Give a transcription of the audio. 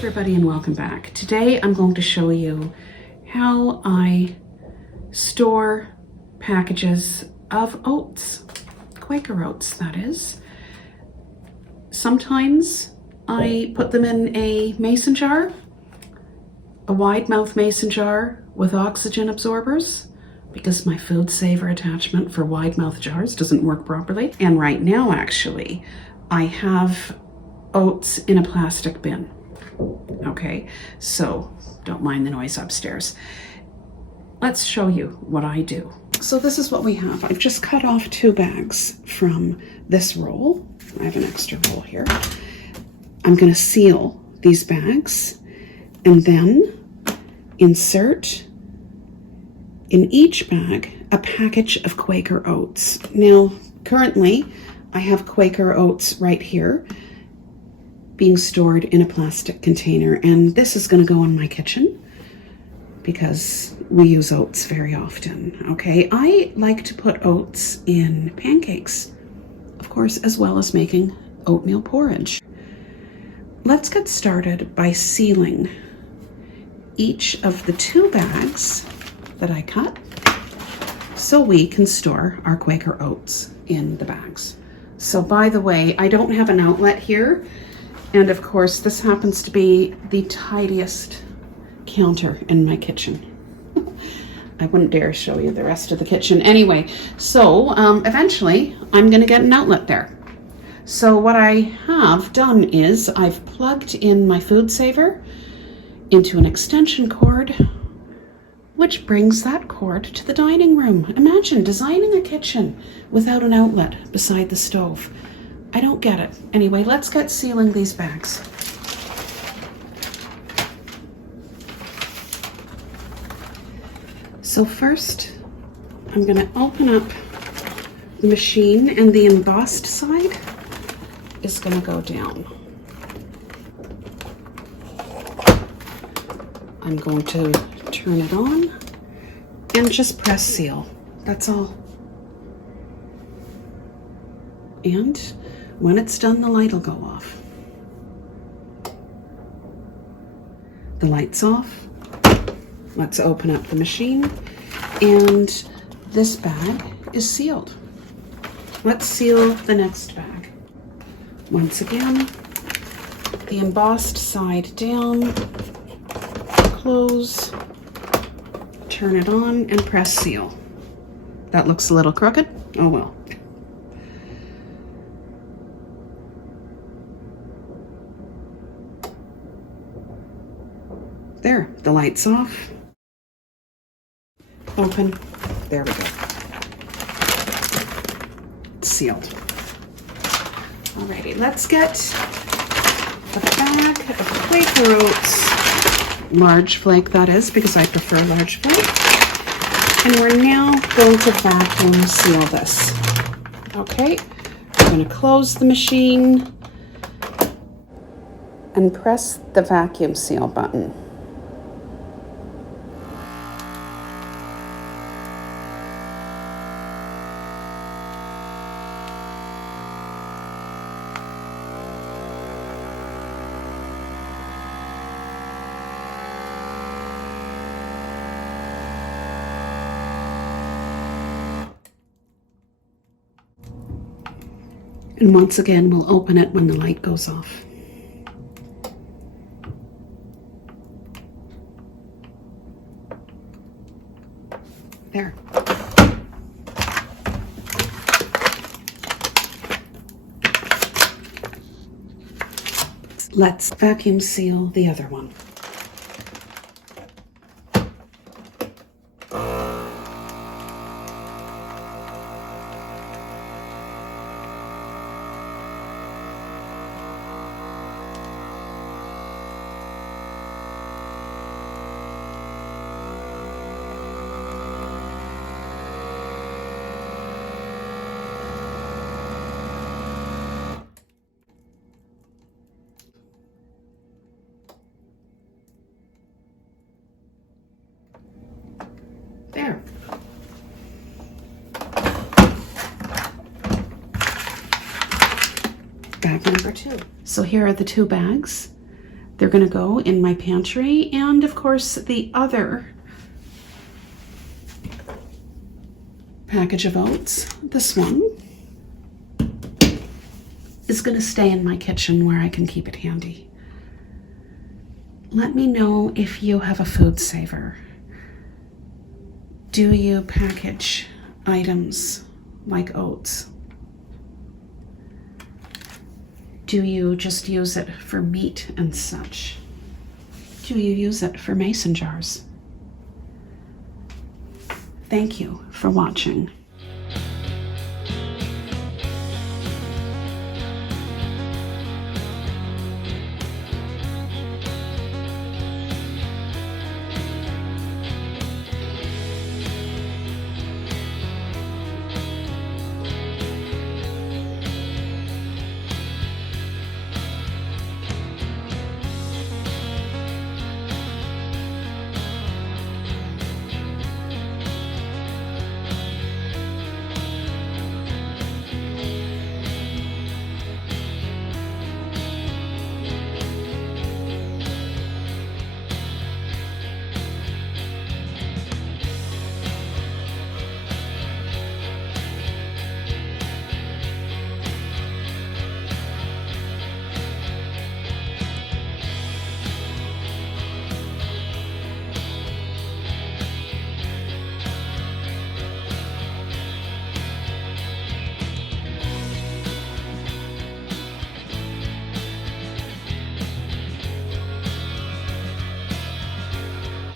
everybody and welcome back. Today I'm going to show you how I store packages of oats, Quaker Oats that is. Sometimes I put them in a mason jar, a wide mouth mason jar with oxygen absorbers, because my FoodSaver attachment for wide mouth jars doesn't work properly. And right now actually I have oats in a plastic bin. Okay, so don't mind the noise upstairs. Let's show you what I do. So this is what we have. I've just cut off 2 bags from this roll. I have an extra roll here. I'm going to seal these bags and then insert in each bag a package of Quaker Oats. Now, currently I have Quaker Oats right here being stored in a plastic container, and this is going to go in my kitchen because we use oats very often. Okay, I like to put oats in pancakes, of course, as well as making oatmeal porridge. Let's get started by sealing each of the 2 bags that I cut so we can store our Quaker Oats in the bags. So by the way, I don't have an outlet here. And of course, this happens to be the tidiest counter in my kitchen. I wouldn't dare show you the rest of the kitchen. Anyway, so eventually I'm going to get an outlet there. So what I have done is I've plugged in my FoodSaver into an extension cord, which brings that cord to the dining room. Imagine designing a kitchen without an outlet beside the stove. I don't get it. Anyway, let's get sealing these bags. So first, I'm going to open up the machine, and the embossed side is going to go down. I'm going to turn it on and just press seal. That's all. And when it's done, the light will go off. The light's off. Let's open up the machine, and this bag is sealed. Let's seal the next bag. Once again, the embossed side down, close, turn it on, and press seal. That looks a little crooked. Oh well. There, the light's off. Open. There we go. It's sealed. Alrighty, let's get a bag of Quaker Oats. Large flake, that is, because I prefer large flake. And we're now going to vacuum seal this. Okay, we're going to close the machine and press the vacuum seal button. And once again, we'll open it when the light goes off. There. Let's vacuum seal the other one. There. Bag number 2. So here are the 2 bags They're going to go in my pantry, and of course the other package of oats, this one, is going to stay in my kitchen where I can keep it handy. Let me know if you have a FoodSaver. Do you package items like oats? Do you just use it for meat and such? Do you use it for mason jars? Thank you for watching.